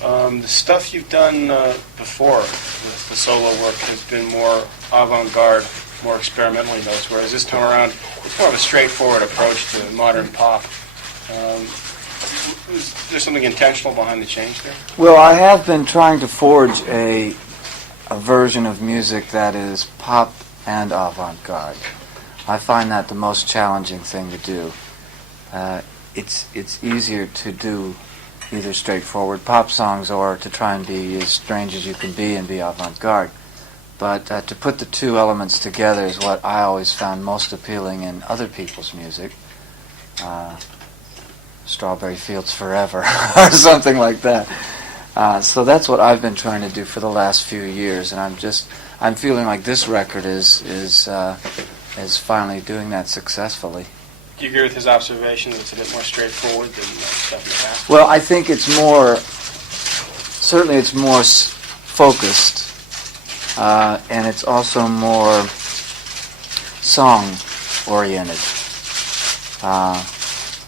The stuff you've done before, the solo work, has been more avant-garde, more experimental in those, whereas this time around, it's more of a straightforward approach to modern pop. Is there something intentional behind the change there? Well, I have been trying to forge a version of music that is pop and avant-garde. I find that the most challenging thing to do. It's easier to do either straightforward pop songs or to try and be as strange as you can be and be avant-garde. But to put the two elements together is what I always found most appealing in other people's music. Strawberry Fields Forever or something like that. So that's what I've been trying to do for the last few years, and I'm feeling like this record is finally doing that successfully. Do you agree with his observation that it's a bit more straightforward than stuff in the past? Well, I think it's certainly more focused, and it's also more song-oriented,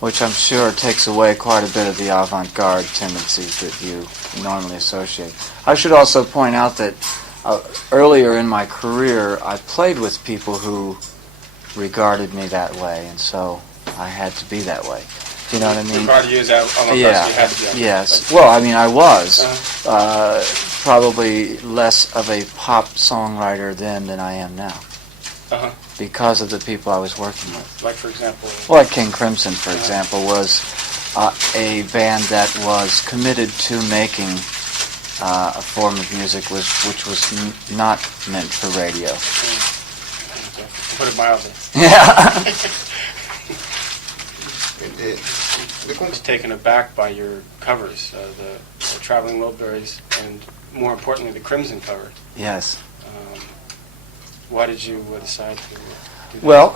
which I'm sure takes away quite a bit of the avant-garde tendencies that you normally associate. I should also point out that earlier in my career, I played with people who regarded me that way, and so I had to be that way. Do you know what I mean? Regarded you as avant-garde, yeah. you had to be. Yes. Well, I mean, I was probably less of a pop songwriter then than I am now. Uh-huh. Because of the people I was working with. Like, for example? Well, like King Crimson, for example, was a band that was committed to making a form of music which was not meant for radio. To put it mildly. Yeah. I was taken aback by your covers, the Traveling Wilburys, and more importantly, the Crimson cover. Yes. Why did you decide to do that? Well,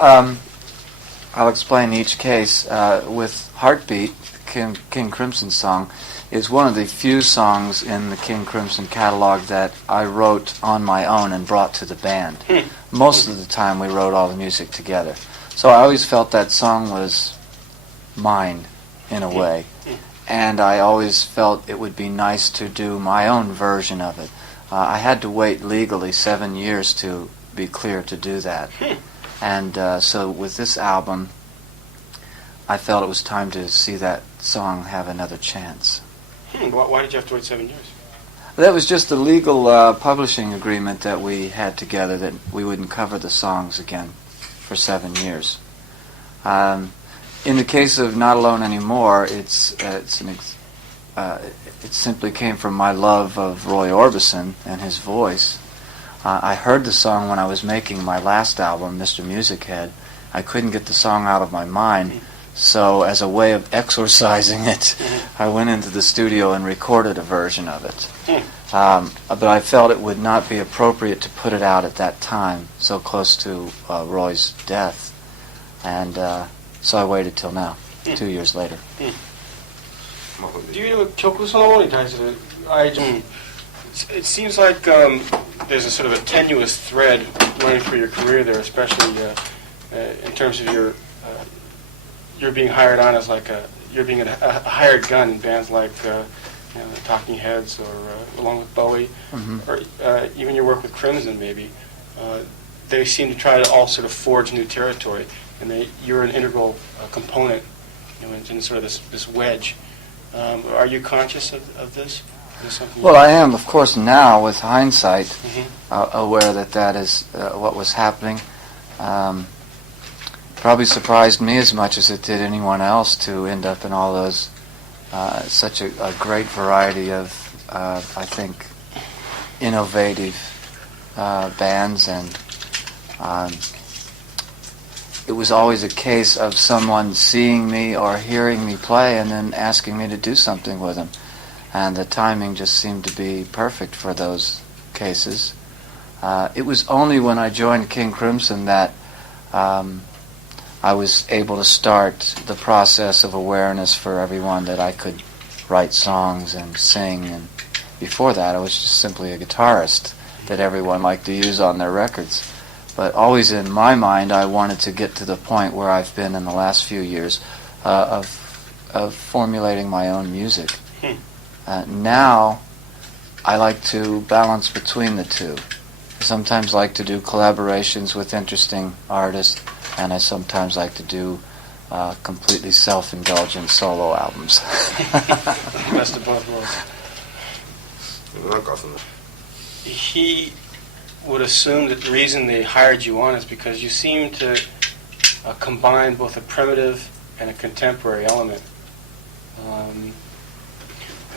I'll explain each case. With Heartbeat, King Crimson's song, is one of the few songs in the King Crimson catalog that I wrote on my own and brought to the band. Most of the time we wrote all the music together. So I always felt that song was mine, in a way. And I always felt it would be nice to do my own version of it. I had to wait legally 7 years to be clear to do that. And so with this album, I felt it was time to see that song have another chance. Why did you have to wait 7 years? That was just a legal publishing agreement that we had together, that we wouldn't cover the songs again for 7 years. In the case of Not Alone Anymore, it simply came from my love of Roy Orbison and his voice. I heard the song when I was making my last album, Mr. Music Head. I couldn't get the song out of my mind, so as a way of exorcising it, I went into the studio and recorded a version of it. But I felt it would not be appropriate to put it out at that time, so close to Roy's death. And so I waited till now, 2 years later. Do you曲そのものに対する愛情? It seems like there's a sort of a tenuous thread running through your career there, especially in terms of you're being hired on as you're being a hired gun in bands like the Talking Heads or along with Bowie, or even your work with Crimson maybe. They seem to try to all sort of forge new territory, and you're an integral component in sort of this wedge. Are you conscious of this? Well, I am, of course, now with hindsight, aware that is what was happening. Probably surprised me as much as it did anyone else to end up in all those, such a great variety of, I think, innovative bands, and it was always a case of someone seeing me or hearing me play and then asking me to do something with them. And the timing just seemed to be perfect for those cases. It was only when I joined King Crimson that I was able to start the process of awareness for everyone that I could write songs and sing. And before that, I was just simply a guitarist that everyone liked to use on their records. But always in my mind, I wanted to get to the point where I've been in the last few years of formulating my own music. Now, I like to balance between the two. I sometimes like to do collaborations with interesting artists, and I sometimes like to do completely self-indulgent solo albums. Best of both worlds. He would assume that the reason they hired you on is because you seem to combine both a primitive and a contemporary element.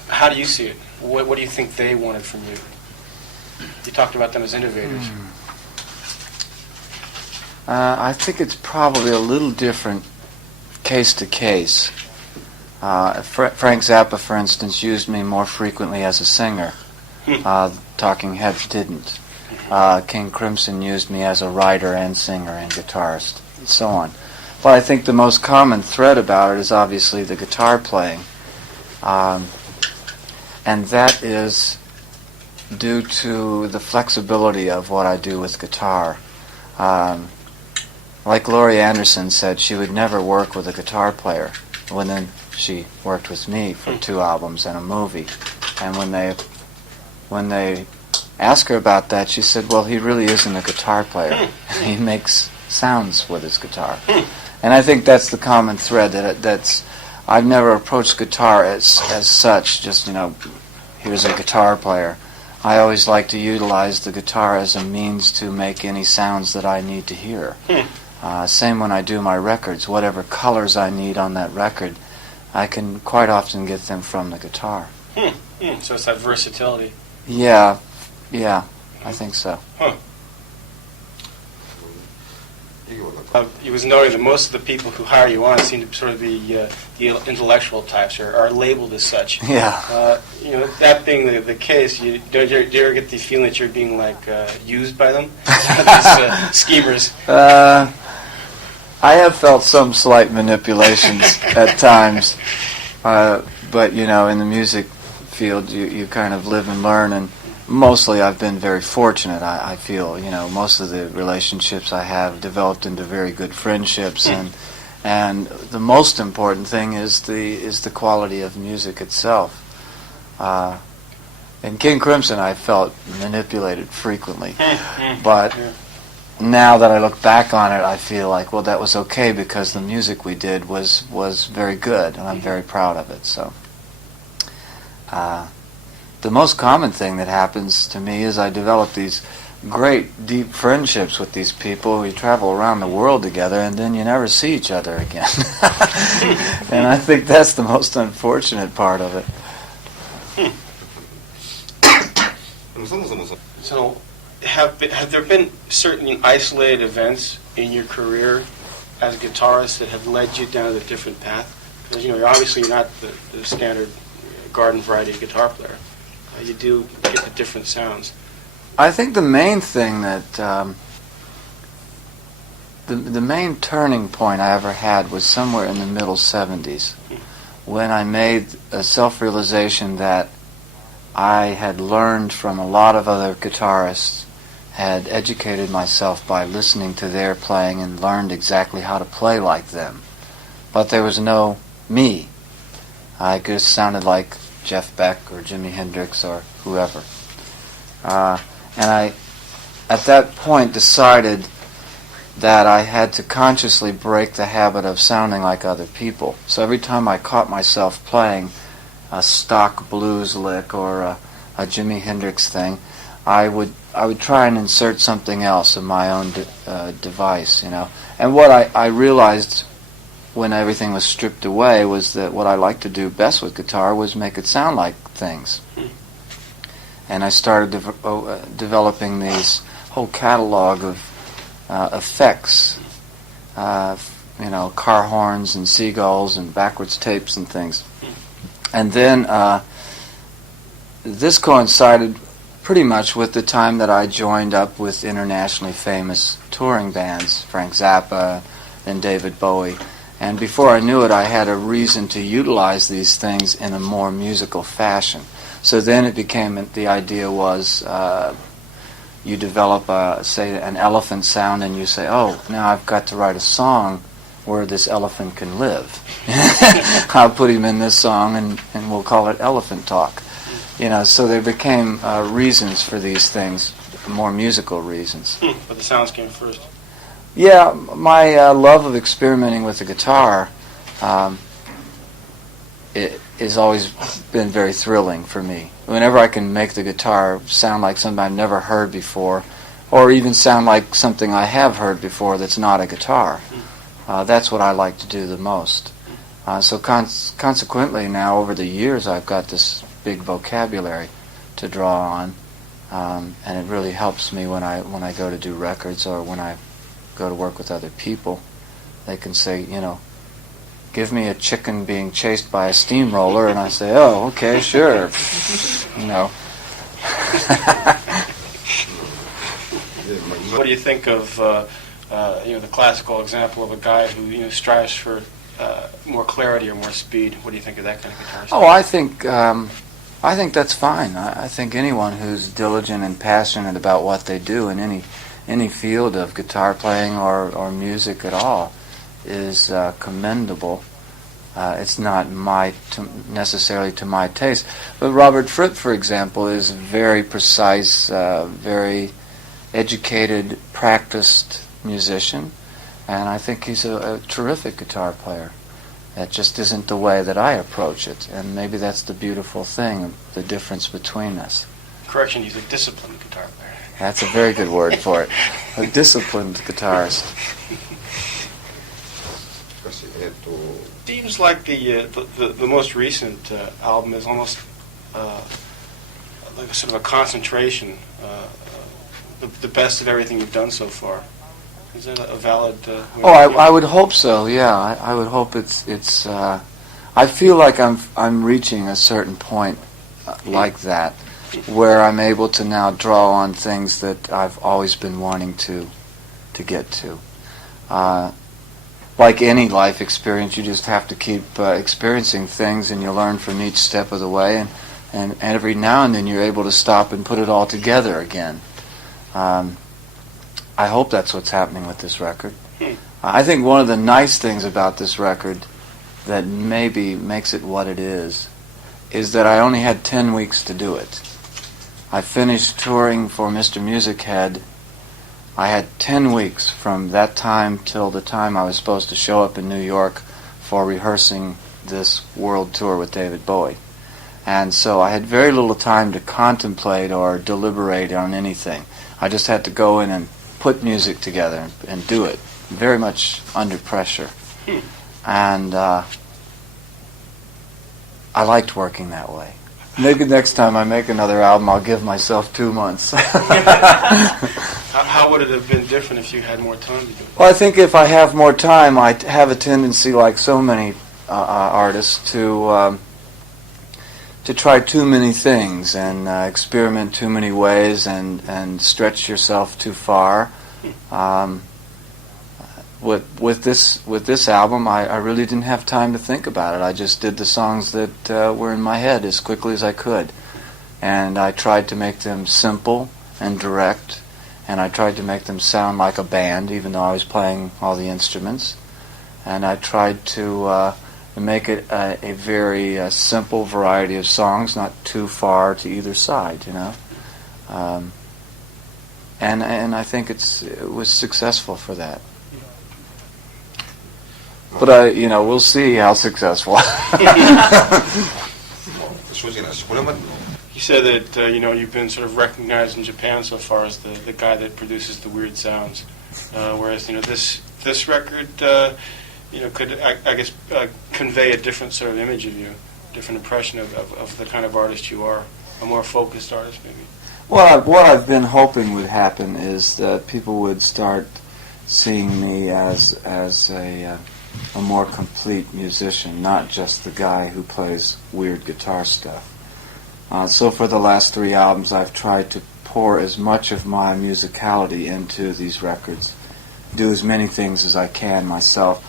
How do you see it? What do you think they wanted from you? You talked about them as innovators. I think it's probably a little different case to case. Frank Zappa, for instance, used me more frequently as a singer. Talking Heads didn't. King Crimson used me as a writer and singer and guitarist, and so on. But I think the most common thread about it is obviously the guitar playing. And that is due to the flexibility of what I do with guitar. Like Laurie Anderson said, she would never work with a guitar player. When then she worked with me for 2 albums and a movie. And when they asked her about that, she said, well, he really isn't a guitar player. He makes sounds with his guitar. And I think that's the common thread. That's I've never approached guitar as such, just, here's a guitar player. I always like to utilize the guitar as a means to make any sounds that I need to hear. Same when I do my records. Whatever colors I need on that record, I can quite often get them from the guitar. So it's that versatility. Yeah, I think so. He was noting that most of the people who hire you on seem to sort of be the intellectual types, or are labeled as such. Yeah. That being the case, do you ever get the feeling that you're being used by them, these schemers? I have felt some slight manipulations at times, but in the music field, you kind of live and learn, and mostly I've been very fortunate. I feel, most of the relationships I have developed into very good friendships, and the most important thing is the quality of music itself. In King Crimson, I felt manipulated frequently, but now that I look back on it, I feel like, well, that was okay because the music we did was very good, and I'm very proud of it. So. The most common thing that happens to me is I develop these great, deep friendships with these people. We travel around the world together, and then you never see each other again. And I think that's the most unfortunate part of it. So, have there been certain isolated events in your career as a guitarist that have led you down a different path? Because you're not the standard garden variety guitar player. You do get the different sounds. I think the main thing that the main turning point I ever had was somewhere in the middle 70s, when I made a self-realization that I had learned from a lot of other guitarists, had educated myself by listening to their playing and learned exactly how to play like them. But there was no me. I just sounded like Jeff Beck or Jimi Hendrix or whoever. And I, at that point, decided that I had to consciously break the habit of sounding like other people. So every time I caught myself playing a stock blues lick or a Jimi Hendrix thing, I would try and insert something else of my own device, And what I realized when everything was stripped away was that what I liked to do best with guitar was make it sound like things. And I started developing these whole catalog of effects, car horns and seagulls and backwards tapes and things. And then this coincided pretty much with the time that I joined up with internationally famous touring bands, Frank Zappa and David Bowie. And before I knew it, I had a reason to utilize these things in a more musical fashion. So then it became, the idea was, you develop, say, an elephant sound, and you say, oh, now I've got to write a song where this elephant can live. I'll put him in this song, and we'll call it Elephant Talk. So there became reasons for these things, more musical reasons. But the sounds came first. Yeah, my love of experimenting with the guitar it has always been very thrilling for me. Whenever I can make the guitar sound like something I've never heard before, or even sound like something I have heard before that's not a guitar, that's what I like to do the most. So consequently now, over the years, I've got this big vocabulary to draw on, and it really helps me when I go to do records or when I go to work with other people. They can say, give me a chicken being chased by a steamroller, and I say, oh, okay, sure. What do you think of the classical example of a guy who strives for more clarity or more speed? What do you think of that kind of guitar? Oh, I think that's fine. I think anyone who's diligent and passionate about what they do in any field of guitar playing or music at all is commendable. It's not necessarily to my taste. But Robert Fripp, for example, is a very precise, very educated, practiced musician, and I think he's a terrific guitar player. That just isn't the way that I approach it, and maybe that's the beautiful thing, the difference between us. Correction, he's a disciplined guitar player. That's a very good word for it. A disciplined guitarist. Seems like the most recent album is almost like a sort of a concentration, the best of everything you've done so far. Is that a valid? I would hope so. Yeah, I would hope it's. I feel like I'm reaching a certain point like that, where I'm able to now draw on things that I've always been wanting to get to. Like any life experience, you just have to keep experiencing things, and you learn from each step of the way, and every now and then you're able to stop and put it all together again. I hope that's what's happening with this record. I think one of the nice things about this record that maybe makes it what it is that I only had 10 weeks to do it. I finished touring for Mr. Music Head. I had 10 weeks from that time till the time I was supposed to show up in New York for rehearsing this world tour with David Bowie. And so I had very little time to contemplate or deliberate on anything. I just had to go in and put music together and do it, very much under pressure. And I liked working that way. Maybe next time I make another album, I'll give myself 2 months. How would it have been different if you had more time to do it? Well, I think if I have more time, I have a tendency, like so many artists, to try too many things and experiment too many ways and stretch yourself too far. With this album, I really didn't have time to think about it. I just did the songs that were in my head as quickly as I could, and I tried to make them simple and direct, and I tried to make them sound like a band, even though I was playing all the instruments, and I tried to make it a very simple variety of songs, not too far to either side, and I think it was successful for that. But we'll see how successful. You said that you've been sort of recognized in Japan so far as the guy that produces the weird sounds, whereas this record could I guess convey a different sort of image of you, different impression of the kind of artist you are, a more focused artist maybe. Well, what I've been hoping would happen is that people would start seeing me as a more complete musician, not just the guy who plays weird guitar stuff. So for the last 3 albums, I've tried to pour as much of my musicality into these records, do as many things as I can myself,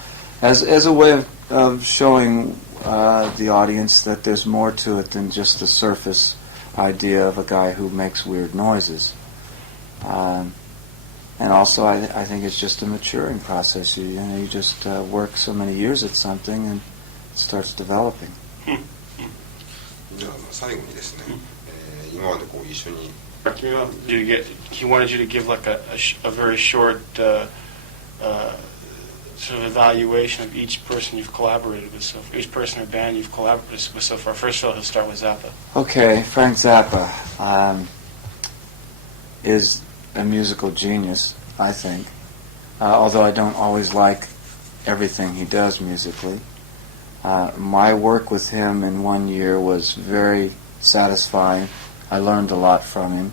as a way of showing the audience that there's more to it than just the surface idea of a guy who makes weird noises. And also, I think it's just a maturing process. You just work so many years at something and it starts developing. じゃあ最後にですね、今までこう一緒に He wanted you to give like a very short sort of evaluation of each person you've collaborated with, so each person or band you've collaborated with so far. First of all, let's start with Zappa. Okay, Frank Zappa is a musical genius, I think, although I don't always like everything he does musically. My work with him in 1 year was very satisfying. I learned a lot from him.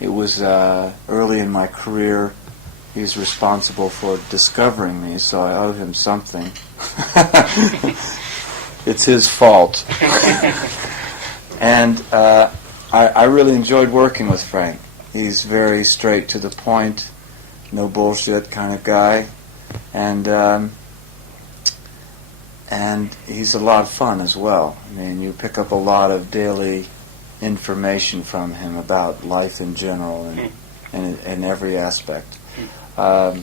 It was early in my career. He's responsible for discovering me, so I owe him something. It's his fault. And I really enjoyed working with Frank. He's very straight to the point, no bullshit kind of guy, and he's a lot of fun as well. I mean, you pick up a lot of daily information from him about life in general and in every aspect. There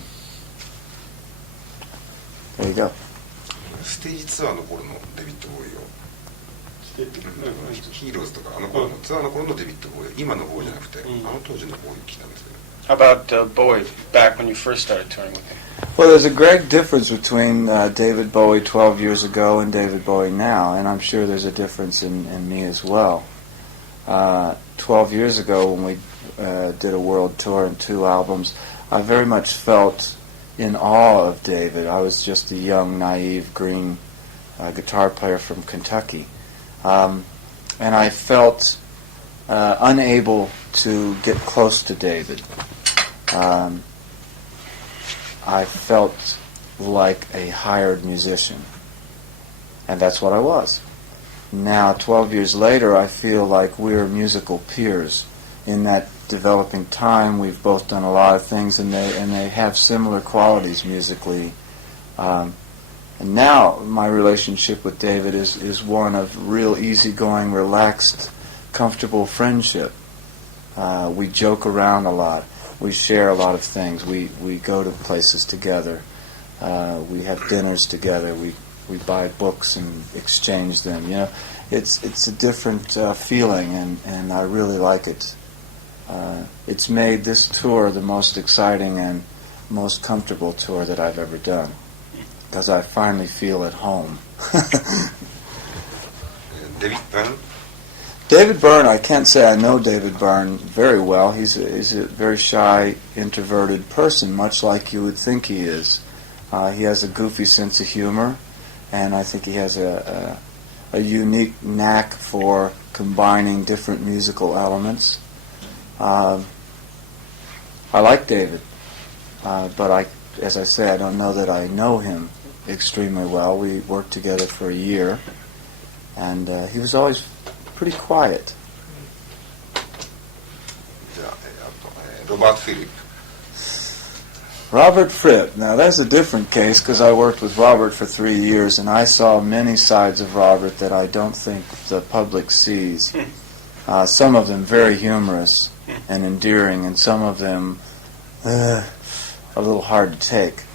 you go. ステージツアーの頃のデビッド・ボーイをヒーローズとかあの頃のツアーの頃のデビッド・ボーイ今のボーイじゃなくて、あの当時のボーイを聞いたんですけど How about Bowie, back when you first started touring with him? Well, there's a great difference between David Bowie 12 years ago and David Bowie now, and I'm sure there's a difference in me as well. 12 years ago when we did a world tour and 2 albums, I very much felt in awe of David. I was just a young, naive, green guitar player from Kentucky. And I felt unable to get close to David. I felt like a hired musician. And that's what I was. Now, 12 years later, I feel like we're musical peers. In that developing time, we've both done a lot of things, and they have similar qualities musically. And now, my relationship with David is one of real easygoing, relaxed, comfortable friendship. We joke around a lot. We share a lot of things. We go to places together. We have dinners together. We buy books and exchange them. You know, it's a different feeling, and I really like it. It's made this tour the most exciting and most comfortable tour that I've ever done, because I finally feel at home. David Byrne, I can't say I know David Byrne very well. He's a very shy, introverted person, much like you would think he is. He has a goofy sense of humor, and I think he has a unique knack for combining different musical elements. I like David, but as I say, I don't know that I know him extremely well. We worked together for a year, and he was always pretty quiet. Robert Fripp. Now that's a different case, because I worked with Robert for 3 years, and I saw many sides of Robert that I don't think the public sees. Some of them very humorous and endearing, and some of them a little hard to take.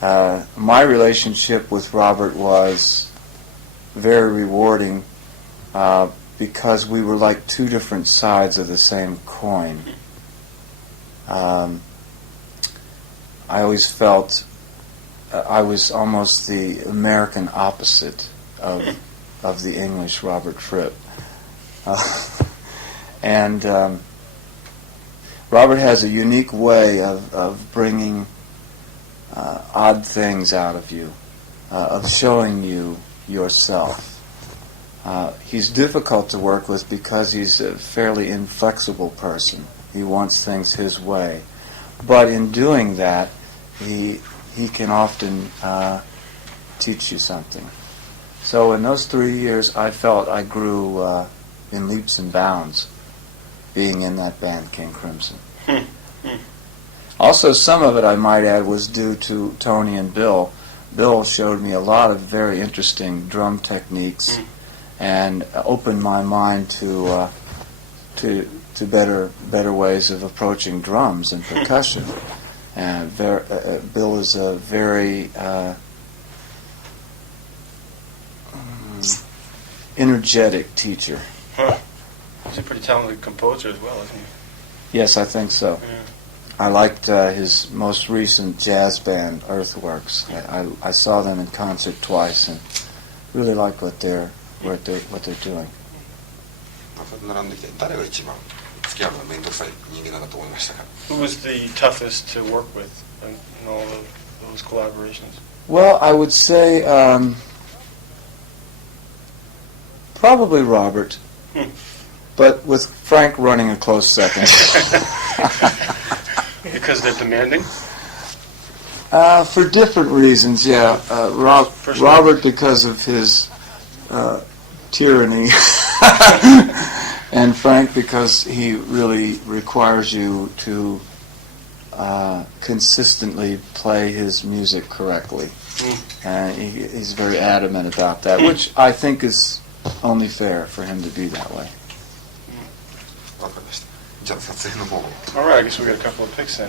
My relationship with Robert was very rewarding because we were like 2 different sides of the same coin. I always felt I was almost the American opposite of the English Robert Fripp. And Robert has a unique way of bringing odd things out of you, of showing you yourself. He's difficult to work with because he's a fairly inflexible person. He wants things his way. But in doing that, he can often teach you something. So in those 3 years, I felt I grew in leaps and bounds being in that band, King Crimson. Also, some of it, I might add, was due to Tony and Bill. Bill showed me a lot of very interesting drum techniques and opened my mind to better ways of approaching drums and percussion. Bill is a very energetic teacher. Huh. He's a pretty talented composer as well, isn't he? Yes, I think so. Yeah. I liked his most recent jazz band, Earthworks. I saw them in concert twice and really like what they're doing. 並んできて誰が一番付き合うのが面倒くさい人間だと思いましたか Who was the toughest to work with in all of those collaborations? Well, I would say probably Robert, but with Frank running a close second. Because they're demanding? For different reasons, yeah. Robert because of his tyranny, and Frank because he really requires you to consistently play his music correctly. And he's very adamant about that, which I think is only fair for him to be that way. わかりました。じゃあ撮影の方を。 All right, I guess we got a couple of picks then.